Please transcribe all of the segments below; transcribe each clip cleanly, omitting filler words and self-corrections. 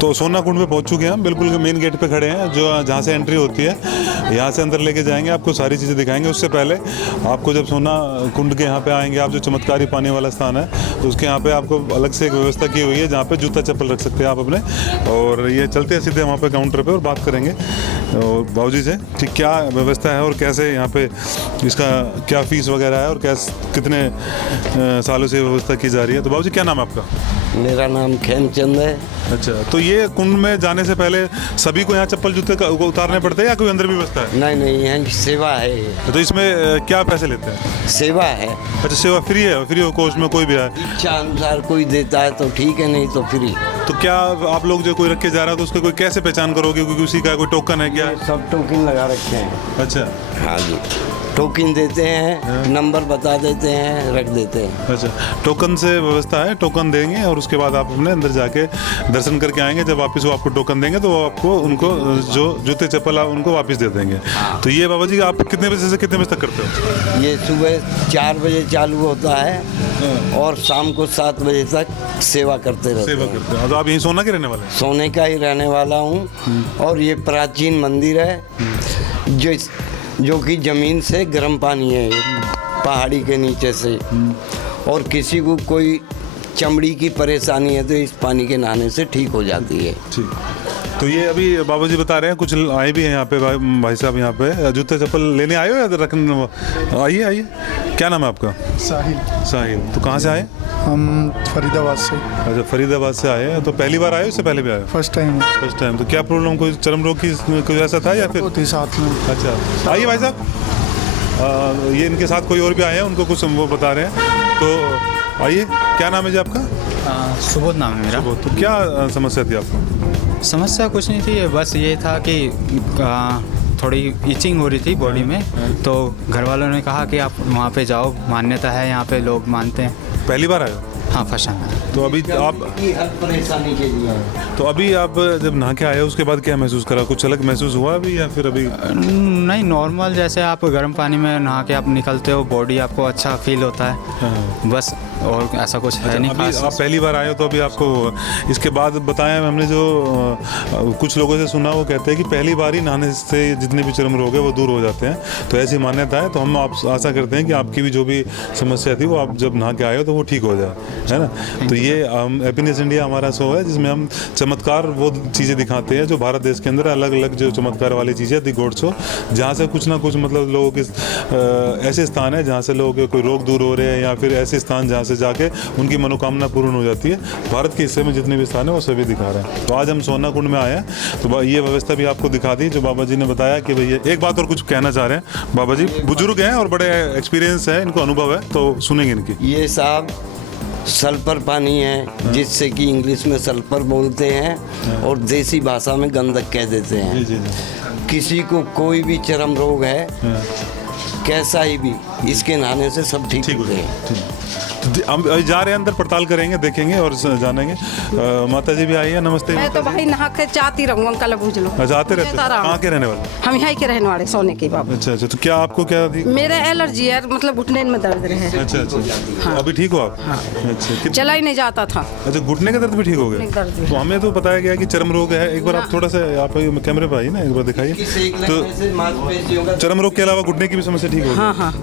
तो सोना कुंड में पहुंच चुके हैं हम, बिल्कुल मेन गेट पे खड़े हैं, जो जहाँ से एंट्री होती है। यहाँ से अंदर लेके जाएंगे, आपको सारी चीज़ें दिखाएंगे। उससे पहले आपको जब सोना कुंड के यहाँ पे आएंगे आप, जो चमत्कारी पानी वाला स्थान है, तो उसके यहाँ पे आपको अलग से एक व्यवस्था की हुई है जहाँ पे जूता चप्पल रख सकते हैं आप अपने। और ये चलते हैं सीधे वहाँ पे काउंटर पे और बात करेंगे और बाबूजी से कि क्या व्यवस्था है और कैसे यहाँ पे इसका क्या फीस वगैरह है और कितने सालों से व्यवस्था की जा रही है। तो बाबूजी क्या नाम है आपका? मेरा नाम खेमचंद है। अच्छा, तो ये कुंड में जाने से पहले सभी को यहाँ चप्पल जूते उतारने पड़ते हैं या कोई अंदर भी व्यवस्था है? नहीं, यहाँ सेवा है। तो इसमें क्या पैसे लेते हैं? सेवा है। अच्छा, सेवा फ्री है? फ्री ऑफ कॉस्ट में कोई भी है? इच्छा अनुसार कोई देता है तो ठीक है, नहीं तो फ्री। तो क्या आप लोग जो कोई रख के जा रहा है तो उसका कोई कैसे पहचान करोगे, क्योंकि उसी का कोई टोकन है क्या? सब टोकन लगा रखे हैं। अच्छा, हाँ जी, टोकन देते हैं, नंबर बता देते हैं, रख देते हैं। अच्छा, टोकन से व्यवस्था है, टोकन देंगे और उसके बाद आप अपने अंदर जाके दर्शन करके आएंगे। जब वापस वो आपको टोकन देंगे तो वो आपको उनको जो जूते चप्पल आप उनको वापस दे देंगे। तो ये बाबा जी आप कितने बजे से कितने बजे तक करते हो? ये सुबह 4 बजे चालू होता है और शाम को 7 बजे तक सेवा करते रहते हैं। सेवा करते हैं। तो आप यहीं सोना के रहने वाले हैं? सोने का ही रहने वाला हूँ। और ये प्राचीन मंदिर है जो कि ज़मीन से गर्म पानी है, पहाड़ी के नीचे से। और किसी को कोई चमड़ी की परेशानी है तो इस पानी के नहाने से ठीक हो जाती है। ठीक। तो ये अभी बाबा जी बता रहे हैं, कुछ आए भी हैं यहाँ पे भाई साहब, यहाँ पे जूते चप्पल लेने आए हो या रखने? आइए आइए। क्या नाम है आपका? साहिल। साहिल। तो कहाँ से आए? हम फरीदाबाद से। अच्छा, फरीदाबाद से आए हैं। तो पहली बार आए, उससे पहले भी आए? First time. First time. तो क्या प्रॉब्लम, कोई चर्म रोग की कुछ ऐसा था या फिर? होती साथ में। अच्छा, आइए भाई साहब। ये इनके साथ कोई और भी आए हैं, उनको कुछ वो बता रहे हैं। तो आइए, क्या नाम है जी आपका? सुबोध नाम है मेरा। तो क्या समस्या थी आपको? समस्या कुछ नहीं थी, बस ये था कि थोड़ी इचिंग हो रही थी बॉडी में। तो घर वालों ने कहा कि आप वहाँ पे जाओ, मान्यता है यहाँ पे, लोग मानते हैं। पहली बार आए हो? हाँ, फर्स्ट टाइम। तो अभी आप हर परेशानी के लिए। तो अभी आप जब नहा के आए उसके बाद क्या महसूस करा? कुछ अलग महसूस हुआ अभी या फिर अभी? नहीं, नॉर्मल जैसे आप गर्म पानी में नहा के आप निकलते हो, बॉडी आपको अच्छा फील होता है। हाँ। बस, और ऐसा कुछ है नहीं। अभी आप पहली बार आए हो तो अभी आपको इसके बाद बताया हमने, जो कुछ लोगों से सुना, वो कहते हैं कि पहली बार ही नहाने से जितने भी चर्म रोग है वो दूर हो जाते हैं। तो ऐसी मान्यता है। तो हम आप आशा करते हैं कि आपकी भी जो भी समस्या थी वो आप जब नहा के आए हो तो वो ठीक हो जाए, है ना? तो ये हैप्पीनेस इंडिया हमारा शो है जिसमें हम चमत्कार वो चीज़ें दिखाते हैं जो भारत देश के अंदर अलग अलग जो चमत्कार वाली चीज़ें, दी गॉड शो, जहाँ से कुछ ना कुछ मतलब लोगों के ऐसे स्थान है जहाँ से लोगों के कोई रोग दूर हो रहे हैं, या फिर ऐसे स्थान जहाँ से जाके उनकी मनोकामना पूर्ण हो जाती है। भारत के हिस्से में जितने भी स्थान है वो सभी दिखा रहे हैं। तो आज हम सोना कुंड में आए हैं, तो ये व्यवस्था भी आपको दिखा दी जो बाबा जी ने बताया कि भैया एक बात और कुछ कहना चाह रहे हैं। बाबा जी बुजुर्ग हैं और बड़े एक्सपीरियंस है, इनको अनुभव है, तो सुनेंगे इनकी। ये साहब सल्फर पानी है, जिससे कि इंग्लिश में सल्फर बोलते हैं और देसी भाषा में गंधक कह देते हैं। जी जी। किसी को कोई भी चर्म रोग है, कैसा ही भी, इसके नहाने से सब ठीक होते हैं। हम जा रहे हैं अंदर, पड़ताल करेंगे, देखेंगे और जानेंगे। माता जी भी आई है, नमस्ते। मैं तो भाई नहा के चाहती रहूँ, अंकल पूछ लो। अच्छा, आते रहते हैं? कहाँ के रहने वाले? हम यहाँ के रहने वाले, सोने के बाबू। अच्छा अच्छा। तो क्या आपको क्या थी? मेरा एलर्जी है, मतलब घुटने में दर्द रहे। अच्छा अच्छा। हाँ। अभी ठीक हो आप? हाँ। अच्छा, चला ही नहीं जाता था। अच्छा, घुटने का दर्द भी ठीक हो गया? तो हमें तो बताया गया कि चर्म रोग है। एक बार आप थोड़ा सा आप कैमरे पर आइए ना, एक बार दिखाइए। तो चर्म रोग के अलावा घुटने की भी समस्या ठीक हो गई? हाँ हाँ।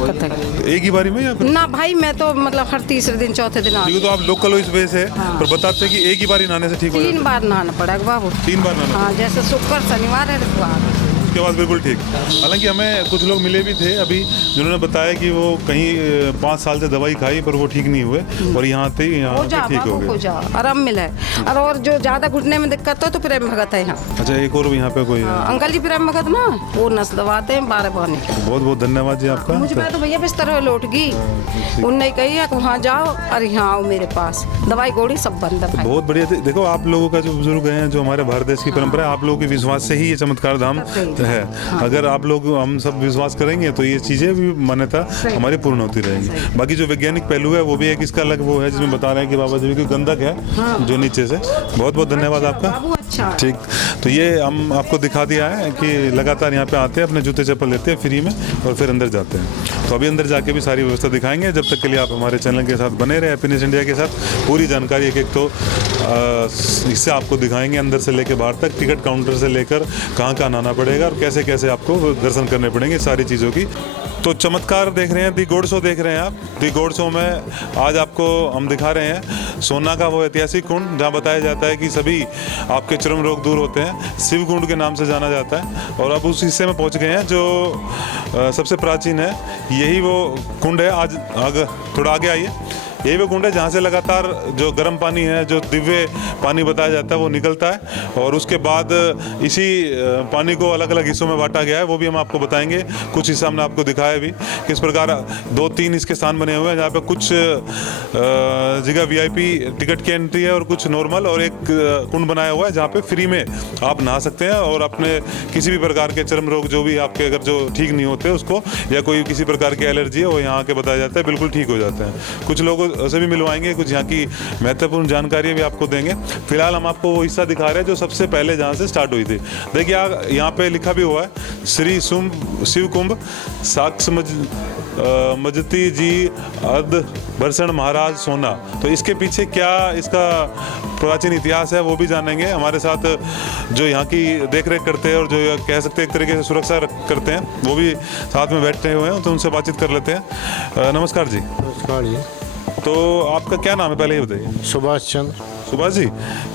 एक ही बारी में या फिर? ना भाई, मैं तो मतलब हर तीसरे दिन चौथे दिन तो आप लोकल हो इस वजह से। हाँ। पर बताते हैं कि एक ही बारी नहाने से ठीक हो जाता है? 3 बार नहाना पड़ेगा बाबू। 3 बार नहाना? हाँ, जैसे शुक्र शनिवार है, उसके बाद बिल्कुल ठीक। हालांकि हमें कुछ लोग मिले भी थे अभी जिन्होंने बताया कि वो कहीं 5 साल से दवाई खाई पर वो ठीक नहीं हुए, और यहाँ आते ही यहाँ ठीक हो गए, आराम मिला है। और जो ज्यादा घुटने में दिक्कत हो तो प्रेम भगत है यहाँ। अच्छा, एक और यहाँ पे कोई? अंकल जी प्रेम भगत ना, वो नस दबाते हैं 12 बहने। बहुत बहुत धन्यवाद जी आपका। मुझ में तो भैया बिस्तर में लौट गई, उनने कही है वहाँ जाओ और यहाँ आओ मेरे पास, दवाई गोली सब बंद है। बहुत बढ़िया। देखो, आप लोगों का जो बुजुर्ग हैं, जो हमारे भारत देश की परंपरा है, आप लोगों के विश्वास से ही ये चमत्कार धाम है। अगर आप लोग हम सब विश्वास करेंगे तो ये चीज़ें भी मान्यता हमारी पूर्ण होती रहेंगी। बाकी जो वैज्ञानिक पहलू है वो भी एक इसका अलग वो है, जिसमें बता रहे हैं कि बाबा जी की गंधक है जो नीचे से। बहुत बहुत धन्यवाद आपका। बाबू अच्छा है। ठीक, तो ये हम आपको दिखा दिया है कि लगातार यहाँ पे आते हैं, अपने जूते चप्पल लेते हैं फ्री में और फिर अंदर जाते हैं। तो अभी अंदर जाके भी सारी व्यवस्था दिखाएंगे। जब तक के लिए आप हमारे चैनल के साथ बने रहे, हैप्पीनेस इंडिया के साथ। पूरी जानकारी एक एक तो इससे आपको दिखाएंगे, अंदर से लेकर बाहर तक, टिकट काउंटर से लेकर कहाँ कहाँ आना पड़ेगा और कैसे कैसे आपको दर्शन करने पड़ेंगे, सारी चीज़ों की। तो चमत्कार देख रहे हैं, दी गोड शो देख रहे हैं आप। दी गोड शो में आज आपको हम दिखा रहे हैं सोना का वो ऐतिहासिक कुंड, जहाँ बताया जाता है कि सभी आपके चर्म रोग दूर होते हैं। शिव कुंड के नाम से जाना जाता है। और अब उस हिस्से में पहुँच गए हैं जो सबसे प्राचीन है। यही वो कुंड है। आज थोड़ा आगे आइए। यही वो कुंड है जहाँ से लगातार जो गर्म पानी है, जो दिव्य पानी बताया जाता है, वो निकलता है। और उसके बाद इसी पानी को अलग अलग हिस्सों में बांटा गया है, वो भी हम आपको बताएंगे। कुछ हिस्सा हमने आपको दिखाया भी किस प्रकार 2-3 इसके स्थान बने हुए हैं, जहाँ पे कुछ जगह VIP टिकट की एंट्री है और कुछ नॉर्मल, और एक कुंड बनाया हुआ है जहाँ पे फ्री में आप नहा सकते हैं और अपने किसी भी प्रकार के चर्म रोग जो भी आपके अगर जो ठीक नहीं होते उसको, या कोई किसी प्रकार की एलर्जी है, वो यहाँ के बताया जाता है बिल्कुल ठीक हो जाते हैं। कुछ लोगों से भी मिलवाएंगे, कुछ यहाँ की महत्वपूर्ण जानकारी भी आपको देंगे। फिलहाल हम आपको वो हिस्सा दिखा रहे हैं जो सबसे पहले जहाँ से स्टार्ट हुई थी। देखिए यहाँ पे लिखा भी हुआ है श्री शिव कुंभ साक्ष मजती जी अर्ध भरसण महाराज सोना। तो इसके पीछे क्या इसका प्राचीन इतिहास है वो भी जानेंगे। हमारे साथ जो यहाँ की देख रेख करते हैं और जो कह सकते हैं एक तरीके से सुरक्षा करते हैं, वो भी साथ में बैठे हुए हैं, तो उनसे बातचीत कर लेते हैं। नमस्कार जी। नमस्कार जी। तो आपका क्या नाम है पहले ये बताइए। सुभाष चंद्र। सुभाष जी,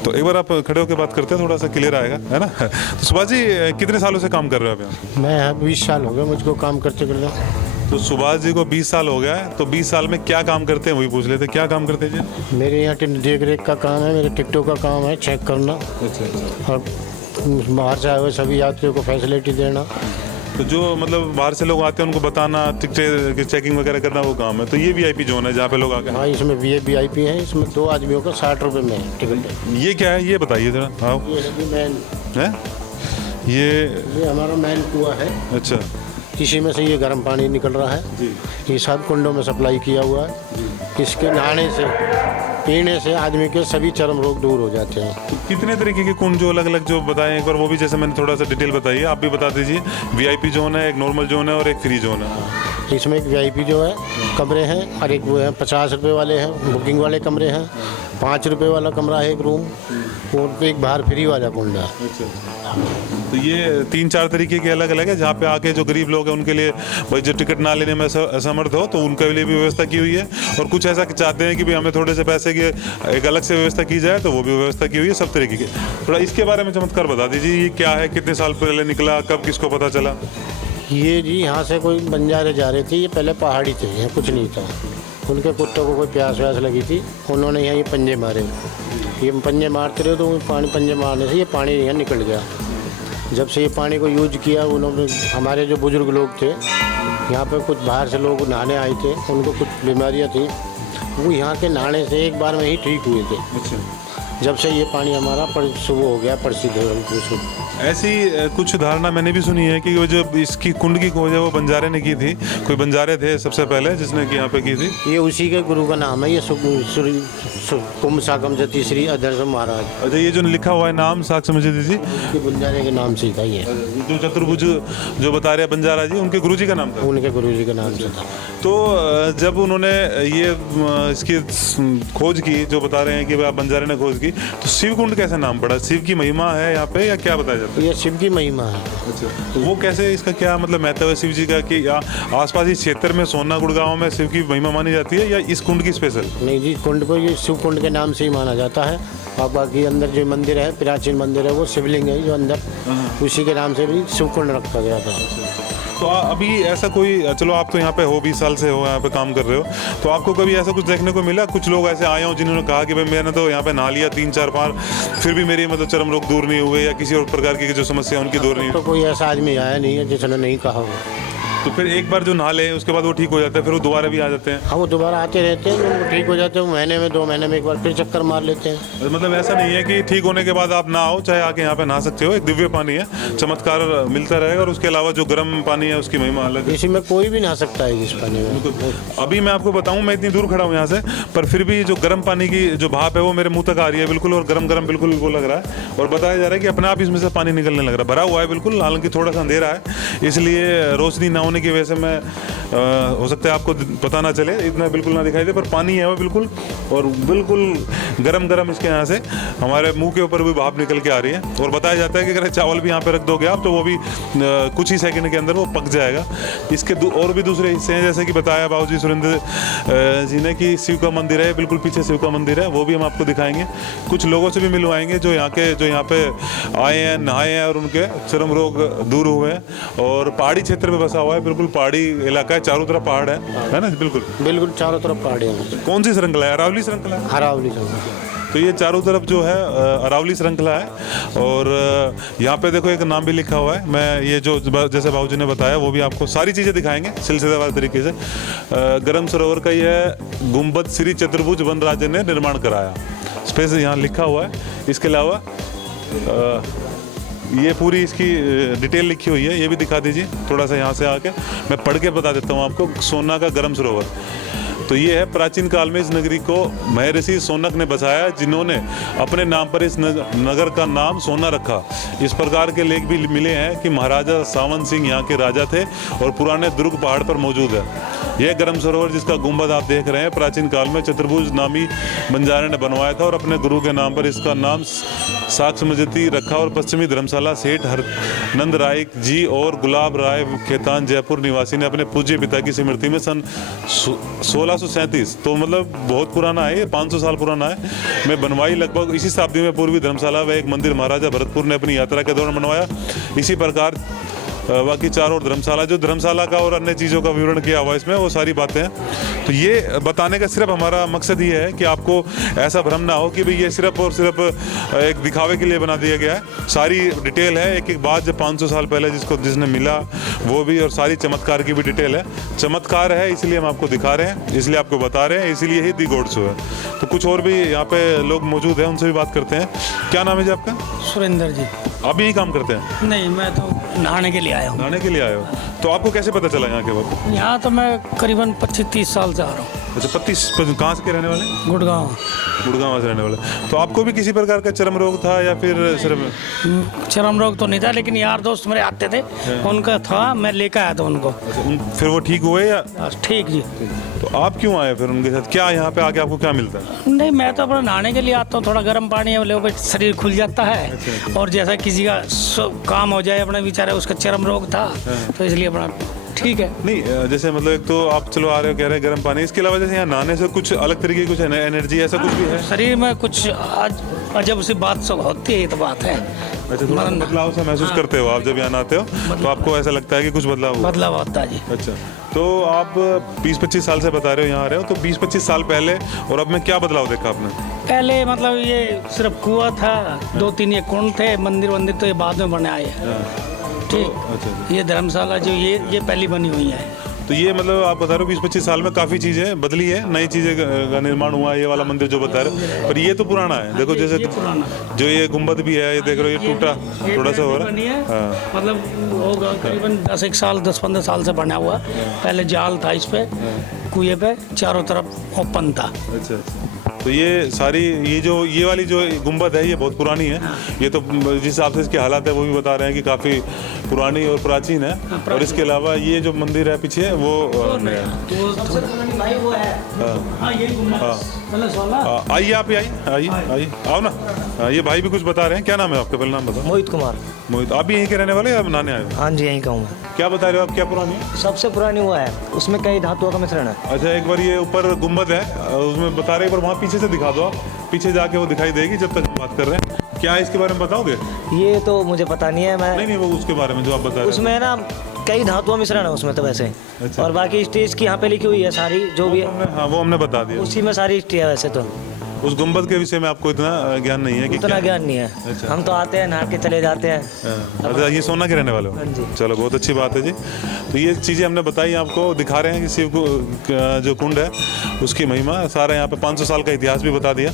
तो एक बार आप खड़े होकर बात करते हैं, थोड़ा सा क्लियर आएगा, है ना। तो सुभाष जी कितने सालों से काम कर रहे हो आप यहाँ? मैं 20 साल हो गए मुझको काम करते करते। तो सुभाष जी को 20 साल हो गया है, तो 20 साल में क्या काम करते हैं वही पूछ लेते। क्या काम करते हैं जी? मेरे यहाँ देख रेख का काम है, मेरे टिकटों का काम है, चेक करना और बाहर से आए हुए सभी यात्रियों को फैसिलिटी देना। तो जो मतलब बाहर से लोग आते हैं उनको बताना, टिकट की चेकिंग वगैरह करना, वो काम है। तो ये VIP जोन है जहाँ पे लोग आके। हाँ, इसमें VIP है। इसमें 2 आदमियों का 60 रुपये में टिकट है। ये क्या है ये बताइए जरा। हाँ, ये है कि मैन है ये हमारा मैन कुआं है। अच्छा, इसी में से ये गर्म पानी निकल रहा है। ये सब कुंडों में सप्लाई किया हुआ है। इसके नहाने से पीने से आदमी के सभी चर्म रोग दूर हो जाते हैं। तो कितने तरीके के कुंड जो अलग अलग जो बताएं एक बार, वो भी जैसे मैंने थोड़ा सा डिटेल बताइए, आप भी बता दीजिए। VIP जोन है, एक नॉर्मल जोन है और एक फ्री जोन है। इसमें एक VIP जो है कमरे हैं और एक वो है 50 रुपये वाले हैं, बुकिंग वाले कमरे हैं। 5 रुपये वाला कमरा है एक रूम, और एक बाहर फ्री वाला कुंड है। तो ये 3-4 तरीके के अलग अलग है, जहाँ पे आके जो गरीब लोग हैं उनके लिए भाई जो टिकट ना लेने में असमर्थ हो तो उनके लिए भी व्यवस्था की हुई है। और कुछ ऐसा चाहते हैं कि भाई हमें थोड़े से पैसे की एक अलग से व्यवस्था की जाए, तो वो भी व्यवस्था की हुई है सब तरीके की। थोड़ा इसके बारे में चमत्कार बता दीजिए, ये क्या है, कितने साल पहले निकला, कब किसको पता चला? ये जी यहाँ से कोई बंजारे जा रहे थे। ये पहले पहाड़ी थे, यहाँ कुछ नहीं था। उनके कुत्तों को कोई प्यास व्यास लगी थी, उन्होंने यहाँ ये पंजे मारे। ये पंजे मारते रहे तो पानी, पंजे मारने से ये पानी यहाँ निकल गया। जब से ये पानी को यूज किया, उन्होंने हमारे जो बुजुर्ग लोग थे यहाँ पे, कुछ बाहर से लोग नहाने आए थे, उनको कुछ बीमारियाँ थी, वो यहाँ के नहाने से एक बार में ही ठीक हुए थे। अच्छा, जब से ये पानी हमारा शुभ हो गया, प्रसिद्ध हो। ऐसी कुछ धारणा मैंने भी सुनी है कि वो जो इसकी कुंड की खोज है वो बंजारे ने की थी। कोई बंजारे थे सबसे पहले जिसने कि यहाँ पे की थी। ये उसी के गुरु का नाम है। ये कुंभ साकम जति श्री अधरसम महाराज। अच्छा, ये जो लिखा हुआ है नाम साक्ष मस्जिद जी, उनके बंजारे के नाम से था। ये जो चतुर्भुज जो बता रहे हैं बंजारा जी, उनके गुरुजी का नाम था। उनके गुरुजी के नाम से था। तो जब उन्होंने ये इसकी खोज की, जो बता रहे हैं कि आप बंजारे ने खोज की, तो शिव कुंड कैसे नाम पड़ा? शिव की महिमा है यहाँ पे या क्या बताया जाता है? ये शिव की महिमा है। अच्छा, तो वो कैसे, इसका क्या मतलब महत्व है शिव जी का, कि या आसपास इस क्षेत्र में सोना गुड़गांव में शिव की महिमा मानी जाती है या इस कुंड की स्पेशल? नहीं जी, कुंड को ये शिव कुंड के नाम से ही माना जाता है। और बाकी अंदर जो मंदिर है, प्राचीन मंदिर है, वो शिवलिंग है जो अंदर, उसी के नाम से भी शिव कुंड रखा गया था। तो अभी ऐसा कोई, चलो आप तो यहाँ पे हो 20 साल से हो यहाँ पे काम कर रहे हो, तो आपको कभी ऐसा कुछ देखने को मिला? कुछ लोग ऐसे आए हों जिन्होंने कहा कि भाई मैंने तो यहाँ पे नहा लिया 3-4 बार, फिर भी मेरी मतलब चर्म रोग दूर नहीं हुए, या किसी और प्रकार की जो समस्या उनकी दूर नहीं तो कोई ऐसा आदमी आया नहीं है जिसने नहीं कहा हो। तो फिर एक बार जो नहा लें उसके बाद वो ठीक हो जाता है, फिर वो दोबारा भी आ जाते हैं? हाँ, वो दोबारा आते रहते हैं, उनको ठीक हो जाते हैं, महीने में 2 महीने में एक बार फिर चक्कर मार लेते हैं। मतलब ऐसा नहीं है कि ठीक होने के बाद आप ना आओ, चाहे आके यहाँ पे नहा सकते हो, एक दिव्य पानी है, चमत्कार मिलता रहेगा। और उसके अलावा जो गर्म पानी है उसकी महिमा अलग है। इसी में कोई भी नहा सकता है इस पानी में। अभी मैं आपको बताऊं, मैं इतनी दूर खड़ा हूं यहाँ से, पर फिर भी जो गर्म पानी की जो भाप है वो मेरे मुंह तक आ रही है बिल्कुल, और गरम गरम बिल्कुल वो लग रहा है। और बताया जा रहा है कि अपने आप इसमें से पानी निकलने लग रहा है, भरा हुआ है बिल्कुल, हालांकि थोड़ा सा अंधेरा है, इसलिए रोशनी ना होने की वजह से मैं हो सकता है आपको पता ना चले, इतना बिल्कुल ना दिखाई दे, पर पानी है वो बिल्कुल, और बिल्कुल गरम गरम इसके यहाँ से हमारे मुंह के ऊपर भी भाप निकल के आ रही है। और बताया जाता है कि अगर चावल भी यहाँ पे रख दोगे आप तो वो भी कुछ ही सेकंड के अंदर वो पक जाएगा। इसके और भी दूसरे हिस्से हैं, जैसे कि बताया बाबूजी सुरेंद्र जी ने कि शिव का मंदिर है, बिल्कुल पीछे शिव का मंदिर है, वो भी हम आपको दिखाएंगे। कुछ लोगों से भी मिलवाएंगे जो यहाँ पे आए हैं, नहाए हैं और उनके चर्म रोग दूर हुए हैं। और पहाड़ी क्षेत्र में बसा हुआ है, बिल्कुल पहाड़ी इलाका है, चारों तरफ पहाड़ है ना? बिल्कुल चारों तरफ पहाड़ियाँ हैं। कौन सी श्रृंखला है? अरावली श्रृंखला है? अरावली श्रृंखला। तो ये चारों तरफ जो है अरावली श्रृंखला है। और यहाँ पे देखो एक नाम भी लिखा हुआ है, मैं ये जो जैसे बाबूजी ने बताया वो भी आपको सारी चीज़ें दिखाएंगे सिलसिलेवार तरीके से। गरम सरोवर का यह गुंबद श्री चतुर्भुज वनराज ने निर्माण कराया, स्पेशल यहाँ लिखा हुआ है। इसके अलावा ये पूरी इसकी डिटेल लिखी हुई है, ये भी दिखा दीजिए थोड़ा सा यहाँ से आके, मैं पढ़ के बता देता हूँ आपको। सोना का गरम सरोवर, तो ये है प्राचीन काल में इस नगरी को महर्षि सोनक ने बसाया, जिन्होंने अपने नाम पर इस नगर का नाम सोना रखा। इस प्रकार के लेख भी मिले हैं कि महाराजा सावन सिंह यहाँ के राजा थे और पुराने दुर्ग पहाड़ पर मौजूद है। यह गरम सरोवर जिसका गुंबद आप देख रहे हैं प्राचीन काल में चतुर्भुज नामी बंजारे ने बनवाया था और अपने गुरु के नाम पर इसका नाम साक्ष्यमजती रखा। और पश्चिमी धर्मशाला सेठ हरनंद राय जी और गुलाब राय खेतान जयपुर निवासी ने अपने पूज्य पिता की स्मृति में सन 1637, तो मतलब बहुत पुराना है, ये 500 साल पुराना है, में बनवाई। लगभग इसी शताब्दी में पूर्वी धर्मशाला व एक मंदिर महाराजा भरतपुर ने अपनी यात्रा के दौरान बनवाया। इसी प्रकार बाकी चारों धर्मशाला, जो धर्मशाला का और अन्य चीज़ों का विवरण किया हुआ इसमें, वो सारी बातें हैं। तो ये बताने का सिर्फ हमारा मकसद ये है कि आपको ऐसा भ्रम ना हो कि भाई ये सिर्फ और सिर्फ एक दिखावे के लिए बना दिया गया है। सारी डिटेल है, एक एक बात जब 500 साल पहले जिसने मिला वो भी, और सारी चमत्कार की भी डिटेल है। चमत्कार है इसलिए हम आपको दिखा रहे हैं, इसलिए आपको बता रहे हैं, इसीलिए ही दी गोड शो है। तो कुछ और भी यहाँ पे लोग मौजूद हैं, उनसे भी बात करते हैं। क्या नाम है जी आपका? सुरेंद्र जी। आप यही काम करते हैं? नहीं, मैं तो नहाने के लिए आया हूँ। नहाने के लिए आए हो? तो आपको कैसे पता चला यहाँ के बारे में? यहाँ तो मैं करीबन 25-30 साल से आ रहा हूँ। अच्छा, 25 कहाँ से के रहने वाले? गुड़गांव से रहने वाले। तो आपको भी किसी प्रकार का चर्म रोग था या फिर सिर्फ? चर्म रोग तो नहीं था, लेकिन यार दोस्त मेरे आते थे, उनका था, मैं लेकर आया था उनको। फिर वो ठीक हुए या? ठीक जी। तो आप क्यों आए फिर उनके साथ? क्या यहाँ पे आके आपको क्या मिलता है? नहीं, मैं तो अपना नहाने के लिए आता हूँ, थोड़ा गर्म पानी है, लोगों का शरीर खुल जाता है। और जैसा किसी का काम हो जाए, अपना बेचारा उसका चर्म रोग था, तो इसलिए अपना ठीक है। नहीं, जैसे मतलब एक तो आप चलो आ रहे हो, कह रहे हैं गर्म पानी, इसके अलावा जैसे यहाँ नहाने से कुछ अलग तरीके की कुछ एनर्जी ऐसा कुछ भी है शरीर में? कुछ अजब सी बात सब होती है, ये तो बात है। अच्छा, तो बदलाव सा महसूस करते हो आप जब यहाँ आते हो? तो आपको ऐसा लगता है कि कुछ बदलाव होता है जी। अच्छा, तो आप 20-25 साल से बता रहे हो यहाँ आ रहे हो, तो 20-25 साल पहले और अब में क्या बदलाव देखा आपने? पहले मतलब ये सिर्फ कुआं था, 2-3 ये कुंड थे, मंदिर तो ये बाद में बने आए हैं। ठीक। अच्छा, ये धर्मशाला जो ये पहली बनी हुई है। तो ये मतलब आप बता रहे हो 20-25 साल में काफ़ी चीज़ें बदली है, नई चीज़ें का निर्माण हुआ है। ये वाला मंदिर जो बता रहे हो, पर ये तो पुराना है। देखो जैसे जो ये गुंबद भी है, ये देख रहे हो, ये टूटा थोड़ा सा हो रहा है। मतलब होगा करीबन 10-15 साल से बना हुआ। पहले जाल था इस पे, कुएं पे, चारों तरफ ओपन था। अच्छा, तो ये सारी ये वाली जो गुंबद है ये बहुत पुरानी है। ये तो जिस हिसाब से इसके हालात है वो भी बता रहे हैं कि काफ़ी पुरानी और प्राचीन है। और इसके अलावा ये जो मंदिर है पीछे वो आइए, आप आइए आओ ना। ये भाई भी कुछ बता रहे हैं। क्या नाम है आपका? पहले नाम बताओ। मोहित कुमार। मोहित, आप भी यहीं के रहने वाले या नहाने आए हो? हाँ जी, यहीं का हूँ मैं। क्या बता रहे हो आप, क्या पुरानी है? सबसे पुरानी वो है, उसमें कई धातुओं का मिश्रण है। अच्छा, एक बार ये ऊपर गुंबद है, उसमें बता रहे हैं, पर वहाँ पीछे से दिखा दो आप, पीछे जाके वो दिखाई देगी जब तक हम बात कर रहे हैं। क्या इसके बारे में बताओगे? ये तो मुझे पता नहीं है। मैं नहीं, वो उसके बारे में जो आप बता रहे हैं उसमें ना कई धातुओं मिश्रण है उसमें तो वैसे। अच्छा। और बाकी स्टेज की यहाँ पे लिखी हुई है सारी जो भी है। हाँ, वो हमने बता दिया। उसी में सारी हिस्ट्री है वैसे तो। उस गुंबद के विषय में आपको इतना ज्ञान नहीं है कि उतना क्या? ज्ञान नहीं है। अच्छा। हम तो आते हैं, नहा के चले जाते हैं। हाँ, अच्छा, ये सोना के रहने वाले हो? हाँ जी। चलो बहुत अच्छी बात है जी। तो ये चीज़ें हमने बताई आपको, दिखा रहे हैं कि शिव जो कुंड है उसकी महिमा सारा, यहाँ पे 500 साल का इतिहास भी बता दिया।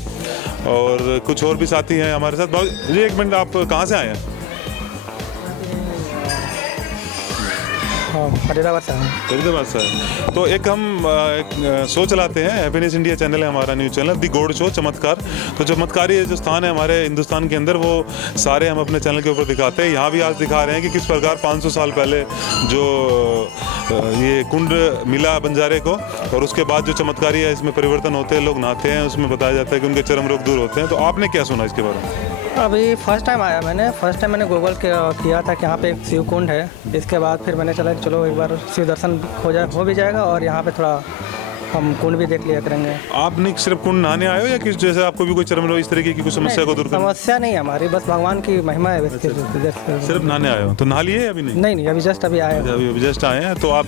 और कुछ और भी साथी हैं हमारे साथ। जी एक मिनट, आप कहाँ से आए हैं? फरीदाबाद से फरीदाबाद से। तो एक हम शो चलाते हैं, हैप्पीनेस इंडिया चैनल है हमारा, न्यूज़ चैनल दी गॉड शो, चमत्कार। तो चमत्कारी जो स्थान है हमारे हिंदुस्तान के अंदर, वो सारे हम अपने चैनल के ऊपर दिखाते हैं। यहाँ भी आज दिखा रहे हैं कि किस प्रकार 500 साल पहले जो ये कुंड मिला बंजारे को, और उसके बाद जो चमत्कारी है इसमें परिवर्तन होते हैं, लोग नहाते हैं, उसमें बताया जाता है कि उनके चर्म रोग दूर होते हैं। तो आपने क्या सुना इसके बारे में? अभी फर्स्ट टाइम मैंने गूगल किया था कि यहाँ पे एक शिव कुंड है। इसके बाद फिर मैंने चला कि चलो एक बार शिव दर्शन हो भी जाएगा और यहाँ पे थोड़ा हम कुंड भी देख लिया करेंगे। आपने सिर्फ कुंड नहाने आए हो या किस, जैसे आपको भी कोई चर्म रोग इस तरीके की कुछ समस्या को दूर करना? समस्या नहीं है हमारी, बस भगवान की महिमा है। सिर्फ नहाने आए हो? तो नहा लिए अभी नहीं? नहीं, अभी जस्ट अभी आए हैं। अभी जस्ट आए हैं। तो आप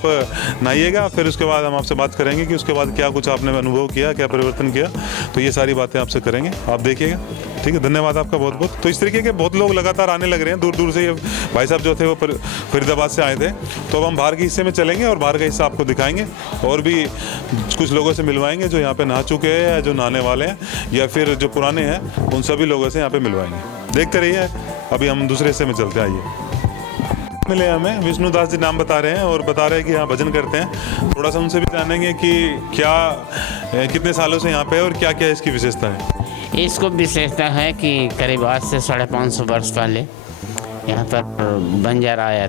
नहाइएगा, फिर उसके बाद हम आपसे बात करेंगे कि उसके बाद क्या कुछ आपने अनुभव किया, क्या परिवर्तन किया। तो ये सारी बातें आपसे करेंगे, आप देखिएगा। ठीक है, धन्यवाद आपका बहुत बहुत। तो इस तरीके के बहुत लोग लगातार आने लग रहे हैं दूर दूर से। ये भाई साहब जो थे वो फरीदाबाद से आए थे। तो अब हम बाहर के हिस्से में चलेंगे और बाहर का हिस्सा आपको दिखाएंगे, और भी कुछ लोगों से मिलवाएंगे जो यहाँ पे नहा चुके हैं या जो नहाने वाले हैं, या फिर जो पुराने हैं, उन सभी लोगों से यहाँ पे मिलवाएंगे। देखते रहिए। अभी हम दूसरे हिस्से में चलते हैं, आइए। मिले हमें विष्णुदास जी, नाम बता रहे हैं और बता रहे हैं कि यहाँ भजन करते हैं। थोड़ा सा उनसे भी जानेंगे कि क्या कितने सालों से यहाँ पे है और क्या क्या इसकी विशेषता है। इसको विशेषता है कि करीब आज से 550 वर्ष पहले यहाँ पर बंजारा आया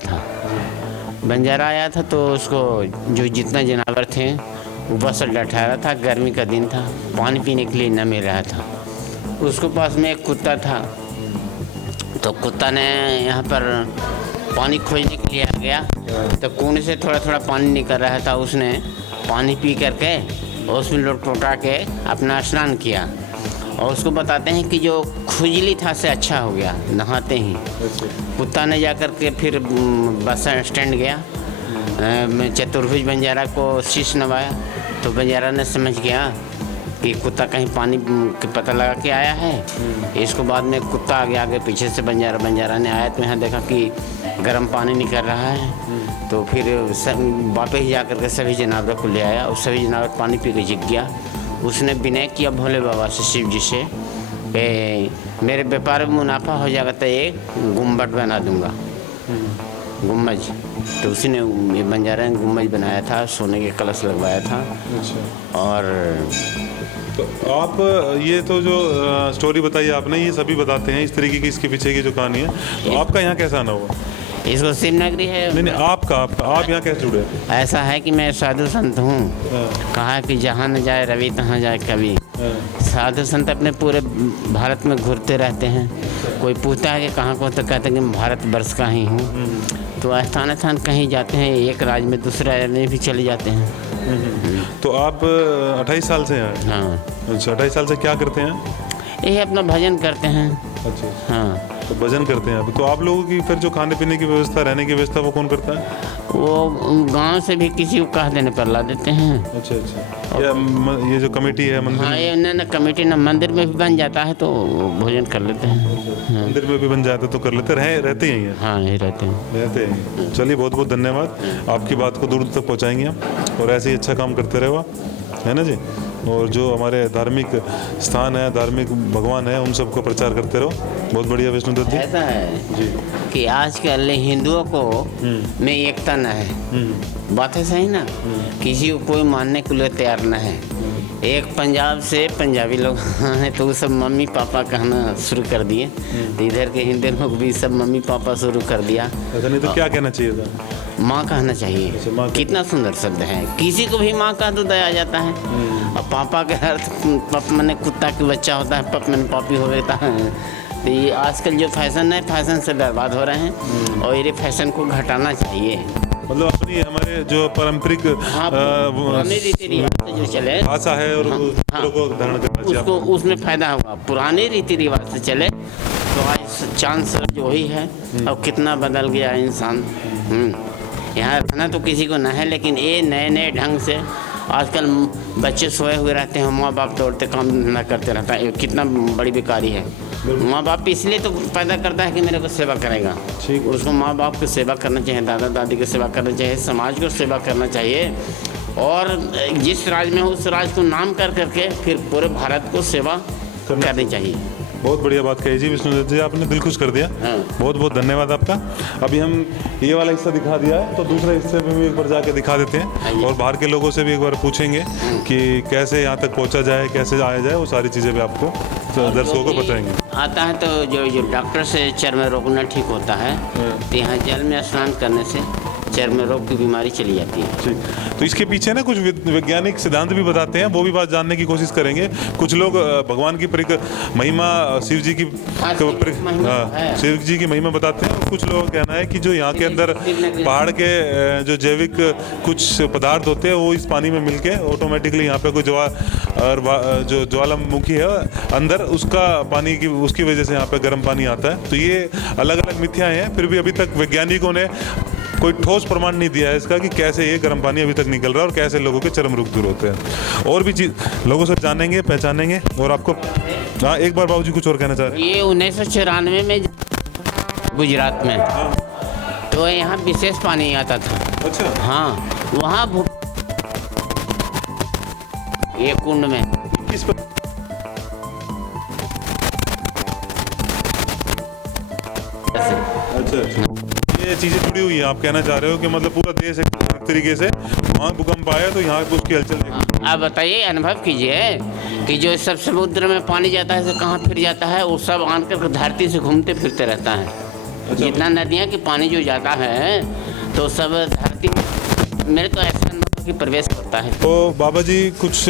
था। तो उसको जो जितना जानवर थे ऊपर से डटा रहा था, गर्मी का दिन था, पानी पीने के लिए न मिल रहा था। उसके पास में एक कुत्ता था। तो कुत्ता ने यहाँ पर पानी खोजने के लिए आ गया। तो कुएं से थोड़ा थोड़ा पानी निकल रहा था, उसने पानी पी करके और उसमें लोटा के अपना स्नान किया। और उसको बताते हैं कि जो खुजली था से अच्छा हो गया नहाते ही। कुत्ता ने जाकर के फिर बस स्टैंड गया, चतुर्भुज बंजारा को शीश नवाया। तो बंजारा ने समझ गया कि कुत्ता कहीं पानी के पता लगा के आया है। इसको बाद में कुत्ता आगे पीछे से बंजारा ने आया। तो यहाँ देखा कि गर्म पानी निकल रहा है। तो फिर वापस ही जाकर के सभी जानवरों को ले आया और सभी जानवर पानी पी के जीत गया। उसने विनय किया भोले बाबा से, शिव जी से, मेरे व्यापार में मुनाफा हो जाएगा तो एक गुम्बद बना दूंगा, गुम्बज। तो उसी ने बंजारा ने गुम्बज बनाया था, सोने के कलश लगवाया था। और तो आप ये तो जो स्टोरी बताई आपने, ये सभी बताते हैं इस तरीके की, इसके पीछे की जो कहानी है। तो आपका यहाँ कैसा आना हुआ? इसको शिवनगरी है। नहीं, आप यहाँ कैसे जुड़े? ऐसा है कि मैं साधु संत हूँ। कहा कि जहाँ न जाए रवि तहाँ जाए कवि। साधु संत अपने पूरे भारत में घूरते रहते हैं। कोई पूछता है कि कहाँ को, तो कहते हैं कि भारत वर्ष का ही हूँ। तो स्थान कहीं जाते हैं, एक राज्य में दूसरे राज्य में भी चले जाते हैं। तो आप 28 साल से हैं? हाँ। अच्छा, 28 साल से क्या करते हैं? यही अपना भजन करते हैं। अच्छा। हाँ, तो भजन करते हैं आप। तो आप लोगों की फिर जो खाने पीने की व्यवस्था, रहने की व्यवस्था, वो कौन करता है? वो गांव से भी किसी को कह देने पर ला देते हैं। अच्छा। ये जो कमेटी है मंदिर? हाँ, ये न कमेटी न मंदिर में भी बन जाता है तो भोजन कर लेते हैं। हाँ। मंदिर में भी बन जाता तो कर लेते, रहते ही हैं? हाँ, यही रहते हैं। चलिए, बहुत बहुत धन्यवाद। आपकी बात को दूर तक पहुँचाएंगे हम, और ऐसे ही अच्छा काम करते रहो आप, है ना जी। और जो हमारे धार्मिक स्थान है, धार्मिक भगवान है, उन सबको प्रचार करते रहो। बहुत बढ़िया विष्णुदत्त जी। ऐसा है जी कि आजकल हिंदुओं को में एकता न है। बात है सही ना? किसी को कोई मानने के लिए तैयार न है। एक पंजाब से पंजाबी लोग हैं तो वो सब मम्मी पापा कहना शुरू कर दिए। इधर के हिंदू लोग भी सब मम्मी पापा शुरू कर दिया। ऐसा नहीं तो क्या कहना चाहिए था? माँ कहना चाहिए। कितना सुंदर शब्द है। किसी को भी माँ कह तो दया आ जाता है। और पापा के अर्थ पप मैंने कुत्ता की बच्चा होता है, पप मैंने पापी हो जाता है। तो ये आजकल जो फैशन है, फैशन से बर्बाद हो रहे हैं और ये फैशन को घटाना चाहिए। मतलब अपनी हमारे जो पारंपरिक पुराने रीति रिवाज से जो चले भाषा है और को धारण करना चाहिए उसको, उसमें फायदा होगा। पुराने रीति रिवाज से चले तो आज चांस जो ही है। और कितना बदल गया इंसान। यहाँ रहना तो किसी को न है, लेकिन ये नए नए ढंग से आजकल बच्चे सोए हुए रहते हैं, माँ बाप दौड़ते काम धंधा करते रहता है, कितना बड़ी बेकारी है। माँ बाप इसलिए तो पैदा करता है कि मेरे को सेवा करेगा। उसको माँ बाप की सेवा करना चाहिए, दादा दादी की सेवा करना चाहिए, समाज को सेवा करना चाहिए, और जिस राज्य में हो उस राज्य को नाम कर करके फिर पूरे भारत को सेवा करनी चाहिए। बहुत बढ़िया बात कही जी विष्णुदत्त जी, आपने दिल खुश कर दिया। बहुत बहुत धन्यवाद आपका। अभी हम ये वाला हिस्सा दिखा दिया है, तो दूसरे हिस्से में भी एक बार जाके दिखा देते हैं, और बाहर के लोगों से भी एक बार पूछेंगे कि कैसे यहाँ तक पहुँचा जाए, कैसे आया जाए, वो सारी चीज़ें भी आपको दर्शकों को बताएंगे। आता है तो जो डॉक्टर से चर्म रोग न ठीक होता है, तो यहाँ जल में स्नान करने से चर्म रोग की बीमारी चली जाती है। ठीक, तो इसके पीछे ना कुछ वैज्ञानिक सिद्धांत भी बताते हैं, वो भी बात जानने की कोशिश करेंगे। कुछ लोग भगवान की महिमा, शिव जी की शिव जी की महिमा बताते हैं, और कुछ लोगों का कहना है कि जो यहाँ के अंदर पहाड़ के जो जैविक कुछ पदार्थ होते हैं वो इस पानी में मिलके ऑटोमेटिकली यहाँ पे कोई जो ज्वालामुखी है अंदर, उसका पानी की उसकी वजह से यहाँ पे गर्म पानी आता है। तो ये अलग अलग मिथ्याएं हैं, फिर भी अभी तक वैज्ञानिकों ने कोई ठोस प्रमाण नहीं दिया है इसका कि कैसे ये गर्म पानी अभी तक निकल रहा है और कैसे लोगों के चर्म रोग दूर होते हैं। और भी चीज लोगों से जानेंगे, पहचानेंगे। और आपको हाँ, एक बार बाबूजी कुछ और कहना चाह रहे हैं? ये 1994 में गुजरात में, तो यहाँ विशेष पानी आता था। अच्छा। हाँ, वहाँ ये कुंड में किस पर? अच्छा, ये चीजें जुड़ी हुई है। आप कहना चाह रहे हो कि मतलब पूरा देश एक तरीके से वहाँ भूकंप आया तो यहाँ उसकी हलचल। आप बताइए, अनुभव कीजिए कि जो सब समुद्र में पानी जाता है तो कहाँ फिर जाता है, वो सब आन कर धरती से घूमते फिरते रहता है। अच्छा। जितना नदियाँ की पानी जो जाता है तो सब धरती मेरे तो ऐसा अनुभव कि प्रवेश करता है। तो बाबा जी कुछ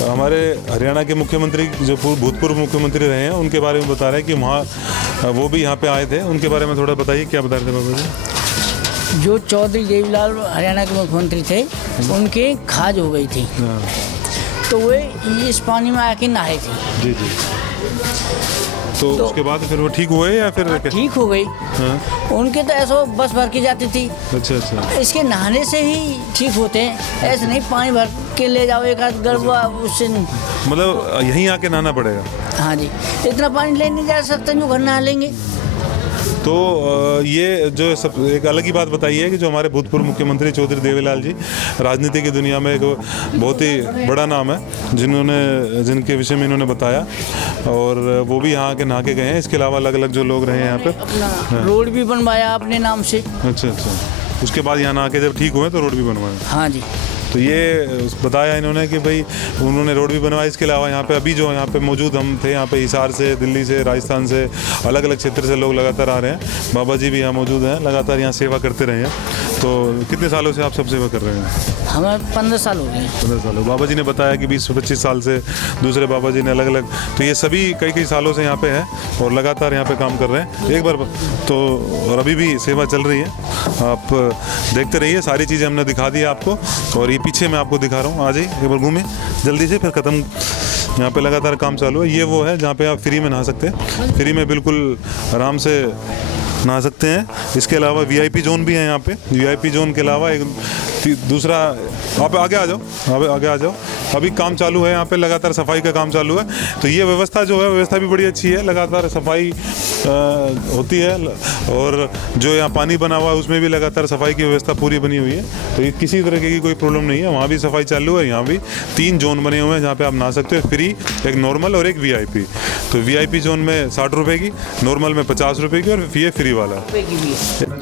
हमारे हरियाणा के मुख्यमंत्री जो भूतपूर्व मुख्यमंत्री रहे हैं उनके बारे में बता रहे हैं कि वहाँ वो भी यहाँ पे आए थे, उनके बारे में थोड़ा बताइए, क्या बता रहे थे बाबा जी? जो चौधरी देवीलाल हरियाणा के मुख्यमंत्री थे, उनके खाज हो गई थी, तो वे इस पानी में आके नहाए थे। जी जी। तो उसके बाद फिर वो ठीक हुए या फिर ठीक हो गई? उनके तो ऐसा बस भर के जाती थी। अच्छा अच्छा। इसके नहाने से ही ठीक होते हैं, ऐसे नहीं पानी भर के ले जाओ एक आध गड़बा उससे। मतलब यहीं आके नहाना पड़ेगा? हाँ जी, इतना पानी ले नहीं जा सकते, जो घर नहा लेंगे। तो ये जो सब एक अलग ही बात बताई है कि जो हमारे भूतपूर्व मुख्यमंत्री चौधरी देवीलाल जी राजनीति की दुनिया में एक बहुत ही बड़ा नाम है, जिनके विषय में इन्होंने बताया, और वो भी यहाँ के नहा के गए हैं। इसके अलावा अलग अलग जो लोग रहे हैं यहाँ पे, अपना रोड भी बनवाया अपने नाम से। अच्छा अच्छा। उसके बाद यहाँ नहा के जब ठीक हुए तो रोड भी बनवाया? हाँ जी। तो ये बताया इन्होंने कि भाई उन्होंने रोड भी बनवाया। इसके अलावा यहाँ पे अभी जो यहाँ पे मौजूद हम थे, यहाँ पे हिसार से, दिल्ली से, राजस्थान से, अलग अलग क्षेत्र से लोग लगातार आ रहे हैं। बाबा जी भी यहाँ मौजूद हैं, लगातार यहाँ सेवा करते रहे हैं। तो कितने सालों से आप सब सेवा कर रहे हैं? हमें 15 साल हो गए। 15 साल। बाबा जी ने बताया कि 20-25 साल से, दूसरे बाबा जी ने अलग अलग, तो ये सभी कई सालों से यहाँ पे हैं और लगातार यहाँ पे काम कर रहे हैं। एक बार तो और अभी भी सेवा चल रही है, आप देखते रहिए। सारी चीज़ें हमने दिखा दी आपको, और ये पीछे मैं आपको दिखा रहा हूँ। आ जाइए एक बार घूमें जल्दी से, फिर ख़त्म। यहाँ पे लगातार काम चालू है। ये वो है जहाँ पे आप फ्री में नहा सकते हैं, फ्री में बिल्कुल आराम से नहा सकते हैं। इसके अलावा वीआईपी जोन भी है यहाँ पे। वीआईपी जोन के अलावा एक दूसरा, आप आगे आ जाओ, आगे आ जाओ। अभी काम चालू है यहाँ पे, लगातार सफाई का काम चालू है। तो ये व्यवस्था जो है, व्यवस्था भी बड़ी अच्छी है, लगातार सफाई होती है, और जो यहाँ पानी बना हुआ है उसमें भी लगातार सफाई की व्यवस्था पूरी बनी हुई है। तो ये किसी तरह की कोई प्रॉब्लम नहीं है। वहाँ भी सफाई चालू है, यहाँ भी 3 जोन बने हुए हैं जहाँ पे आप नहा सकते हो, फ्री, एक नॉर्मल और एक वीआईपी। तो वीआईपी जोन में 60 रुपये की, नॉर्मल में 50 रुपये की, और ये फ्री वाला। जो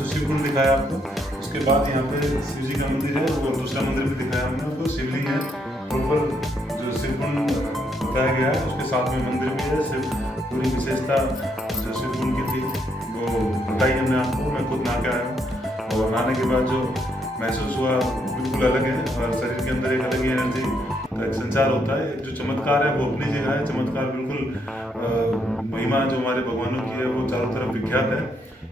शिवकुंड दिखाया आपको, उसके बाद यहाँ पे शिव जी का मंदिर है, और दूसरा मंदिर भी दिखाया हमने आपको, शिवलिंग है। ऊपर जो शिवकुंड बताया गया है उसके साथ में मंदिर भी है। पूरी विशेषता जो शिवकुंड की थी वो बताई हमने आपको। मैं खुद नहा के आया हूँ, और नहाने के बाद जो महसूस हुआ बिल्कुल अलग है, और शरीर के अंदर एक अलग ही एनर्जी का एक संचार होता है। जो चमत्कार है वो अपनी जगह है, चमत्कार बिल्कुल महिमा जो हमारे भगवानों की है वो चारों तरफ विख्यात है।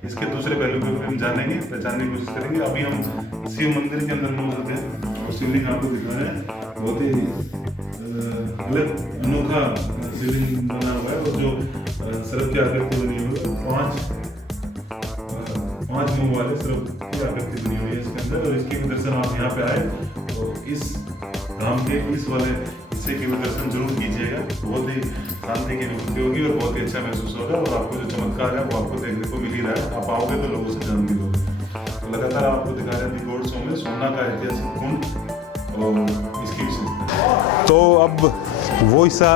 इसके दूसरे पहलू को भी हम जानेंगे, पहचानने की कोशिश करेंगे। अभी हम शिव मंदिर के अंदर मौजूद हैं, और शिवलिंग आपको दिखा रहे हैं। बहुत ही अलग अनोखा शिवलिंग बना हुआ है, और जो सर्प की आकृति बनी हुई है, 5 मुंह वाले सर्प की आकृति बनी हुई है इसके अंदर। और इसके दर्शन आप यहाँ पे आए तो इस धाम के इस वाले हिस्से के भी दर्शन जरूर कीजिएगा। बहुत ही शांति की अनुभूति होगी और बहुत ही अच्छा महसूस होगा और आपको जो चमत्कार है वो आपको देखने को मिल ही रहा है। आप आओगे तो लोगों से जान भी लोगे। तो लगातार आपको दिखा रहे हैं गोल्ड शो में सोना का ऐतिहासिक कुंड और इसकी विशेषता। तो अब वो हिस्सा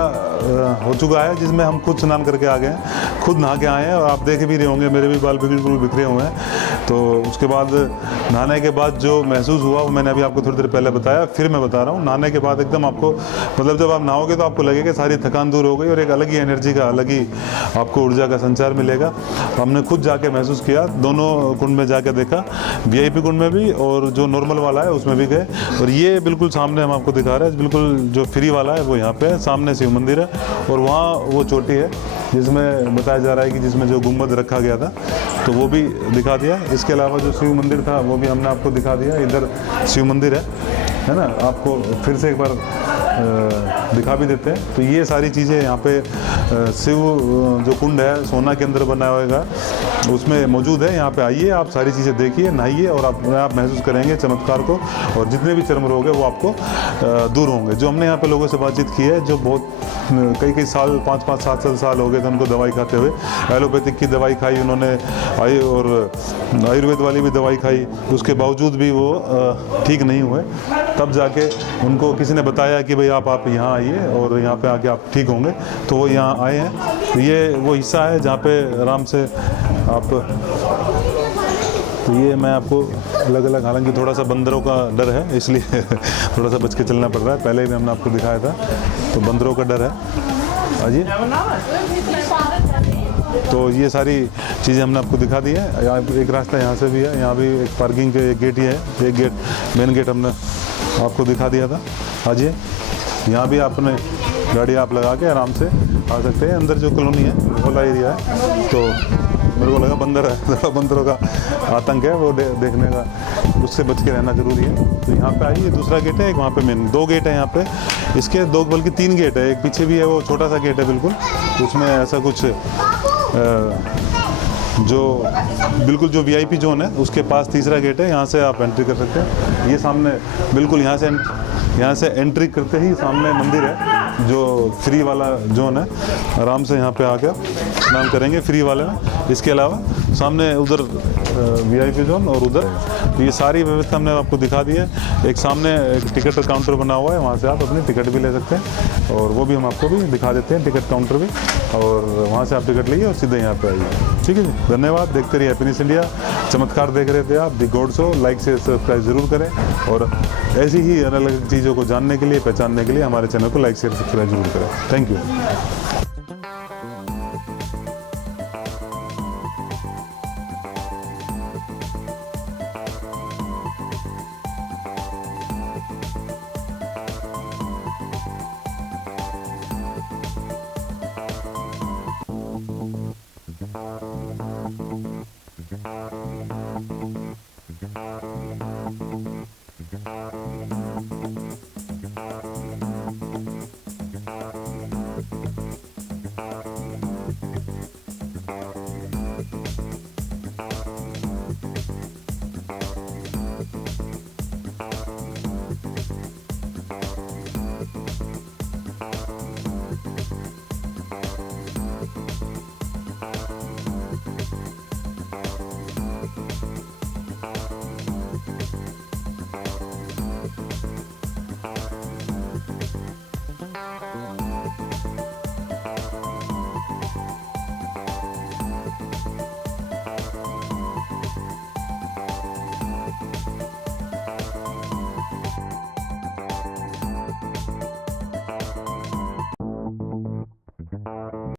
हो चुका है जिसमें हम खुद स्नान करके आ गए हैं, खुद नहा के आए हैं और आप देख भी रहे होंगे मेरे भी बाल बिल्कुल बिखरे हुए हैं। तो उसके बाद नहाने के बाद जो महसूस हुआ वो मैंने अभी आपको थोड़ी देर पहले बताया, फिर मैं बता रहा हूँ। नहाने के बाद एकदम आपको मतलब जब आप नहाओगे तो आपको लगेगा सारी थकान दूर हो गई और एक अलग ही एनर्जी का, अलग ही आपको ऊर्जा का संचार मिलेगा। हमने खुद जाके महसूस किया, दोनों कुंड में जाके देखा, VIP कुंड में भी और जो नॉर्मल वाला है उसमें भी गए। और ये बिल्कुल सामने हम आपको दिखा रहे हैं, बिल्कुल जो फ्री वाला है वो यहाँ पे है, सामने शिव मंदिर है और वहाँ वो चोटी है जिसमें बताया जा रहा है कि जिसमें जो गुम्बद रखा गया था, तो वो भी दिखा दिया। इसके अलावा जो शिव मंदिर था वो भी हमने आपको दिखा दिया। इधर शिव मंदिर है ना, आपको फिर से एक बार दिखा भी देते हैं। तो ये सारी चीज़ें यहाँ पे शिव जो कुंड है सोना के अंदर बना होगा उसमें मौजूद है। यहाँ पे आइए, आप सारी चीज़ें देखिए, नहाइए और आप महसूस करेंगे चमत्कार को और जितने भी चर्म रोग है वो आपको दूर होंगे। जो हमने यहाँ पे लोगों से बातचीत की है जो बहुत कई साल 5-5 7 साल हो गए थे उनको दवाई खाते हुए, एलोपैथिक की दवाई खाई उन्होंने और आयुर्वेद वाली भी दवाई खाई, उसके बावजूद भी वो ठीक नहीं हुए। तब जाके उनको किसी ने बताया कि भाई आप यहाँ आइए और यहाँ पे आके आप ठीक होंगे, तो वो यहाँ आए हैं। तो ये वो हिस्सा है जहाँ पे आराम से आप, तो ये मैं आपको अलग अलग, हालांकि थोड़ा सा बंदरों का डर है इसलिए थोड़ा सा बच के चलना पड़ रहा है, पहले भी हमने आपको दिखाया था। तो बंदरों का डर है। आइए, तो ये सारी चीज़ें हमने आपको दिखा दी है। यहाँ एक रास्ता यहाँ से भी है, यहाँ भी एक पार्किंग के एक गेट ही है, एक गेट मेन गेट हमने आपको दिखा दिया था। आइए, यहाँ भी आपने गाड़ी आप लगा के आराम से आ सकते हैं। अंदर जो कॉलोनी है खुला एरिया है, तो मेरे को लगा बंदर है, थोड़ा बंदरों का आतंक है वो देखने का, उससे बच के रहना जरूरी है। तो यहाँ पे आइए, दूसरा गेट है, एक वहाँ पे मेन 2 गेट है यहाँ पे, इसके 2 बल्कि 3 गेट है, एक पीछे भी है वो छोटा सा गेट है बिल्कुल, उसमें ऐसा कुछ जो बिल्कुल जो VIP जोन है उसके पास तीसरा गेट है, यहाँ से आप एंट्री कर सकते हैं। ये सामने बिल्कुल यहाँ से एंट्री करते ही सामने मंदिर है जो फ्री वाला जोन है, आराम से यहाँ पे आकर स्नान करेंगे फ्री वाले में। इसके अलावा सामने उधर VIP जोन और उधर, तो ये सारी व्यवस्था हमने आपको दिखा दी है। एक सामने एक टिकट काउंटर बना हुआ है, वहाँ से आप अपनी टिकट भी ले सकते हैं और वो भी हम आपको भी दिखा देते हैं, टिकट काउंटर भी, और वहाँ से आप टिकट लेंगे और सीधे यहाँ पे आइए। ठीक है जी, धन्यवाद। देखते रहिए हैप्पीनेस इंडिया, चमत्कार देख रहे थे आप, दी गॉड शो। लाइक से सब्सक्राइब जरूर करें और ऐसी ही अलग अलग चीज़ों को जानने के लिए, पहचानने के लिए हमारे चैनल को लाइक शेयर सब्सक्राइब जरूर करें। Thank you.